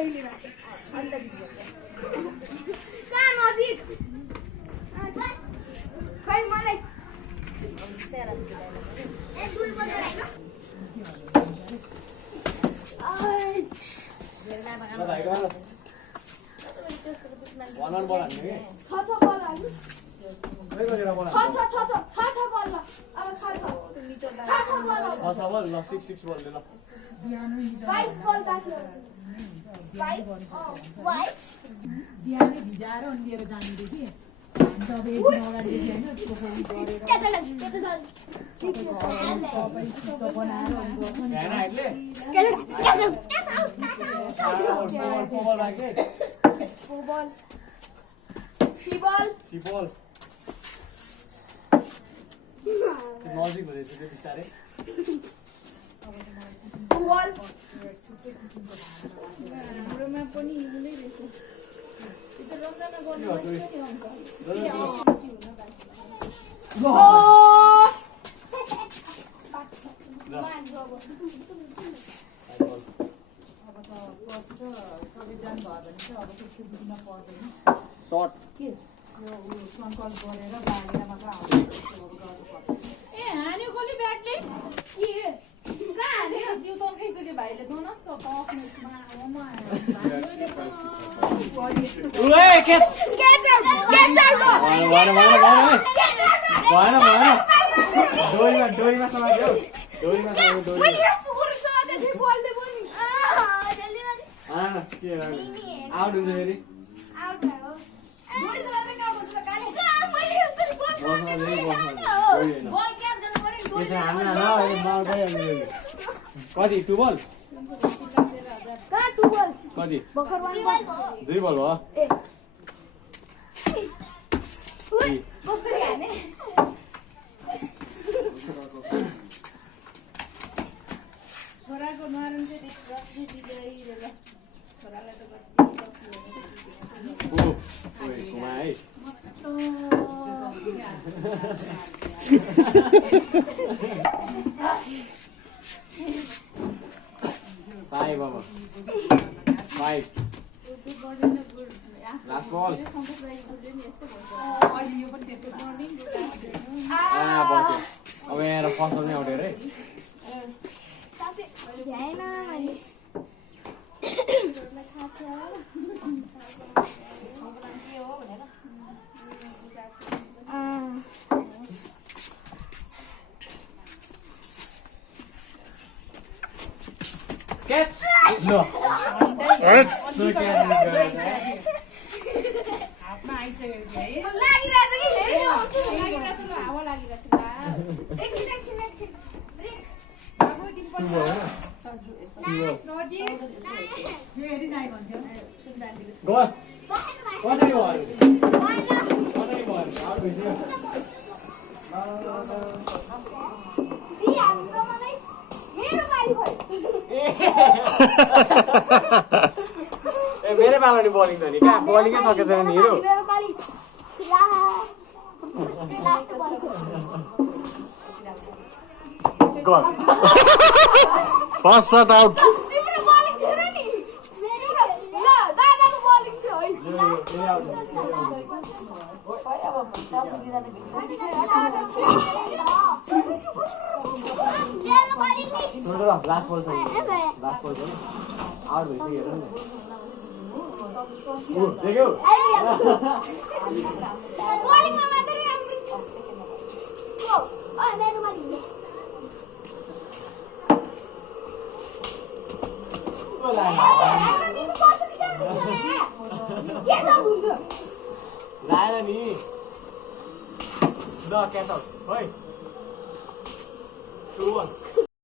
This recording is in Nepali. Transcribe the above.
सही बात है अंदर सानो नजिक खै मलाई ए दुई बजे हैन वन बल हान्ने के छ बल हाल्नु कति बजेर बल छ बल अब छ बल ल 6 बल ले ल 5 बल बाँकी 5 बिहानै भिजाएर अनि लिएर जानु देखि दबाई अगाडि होइन बनाएर ध्यान हाइले नजिक हुँदैछ त्यो बिस्तारै हाम्रोमा पनि हुँदै रहेछ त्यो रमजान गर्ने मान्छे नि सर्ट के यो सङ्कल्प गरेर बालेर मात्र आउँछ ए हान्यो गोली ब्याटले के कहाँ हान्यो जिउ तर्काइसक्यो भाइले धन त डोरीमा समात्यो डोरीमा समात्यो के आउट हुन्छ फेरि कति 2 बल कति 2 बल हो छोराको मारण चाहिँ छोरालाई त Five. Last ball. अब यहाँ फर्स्ट पनि आउट रे Catch! No. Go on. What are you on? मेरे पालो नि बॉलिंग त नि क्या बॉलिंग के सके छैन नि hero goal first shot out तिम्रो बॉलिंग थियो नि मेरो ल दादाको बॉलिंग थियो है लास्ट बॉल छ लास्ट बॉल छ आउट भइसक्यो हेर नि देख्यौ बॉलिंगमा मात्र राम्रो ओ मेरो माथि लाएर नि ल क्याच आउट है 2-1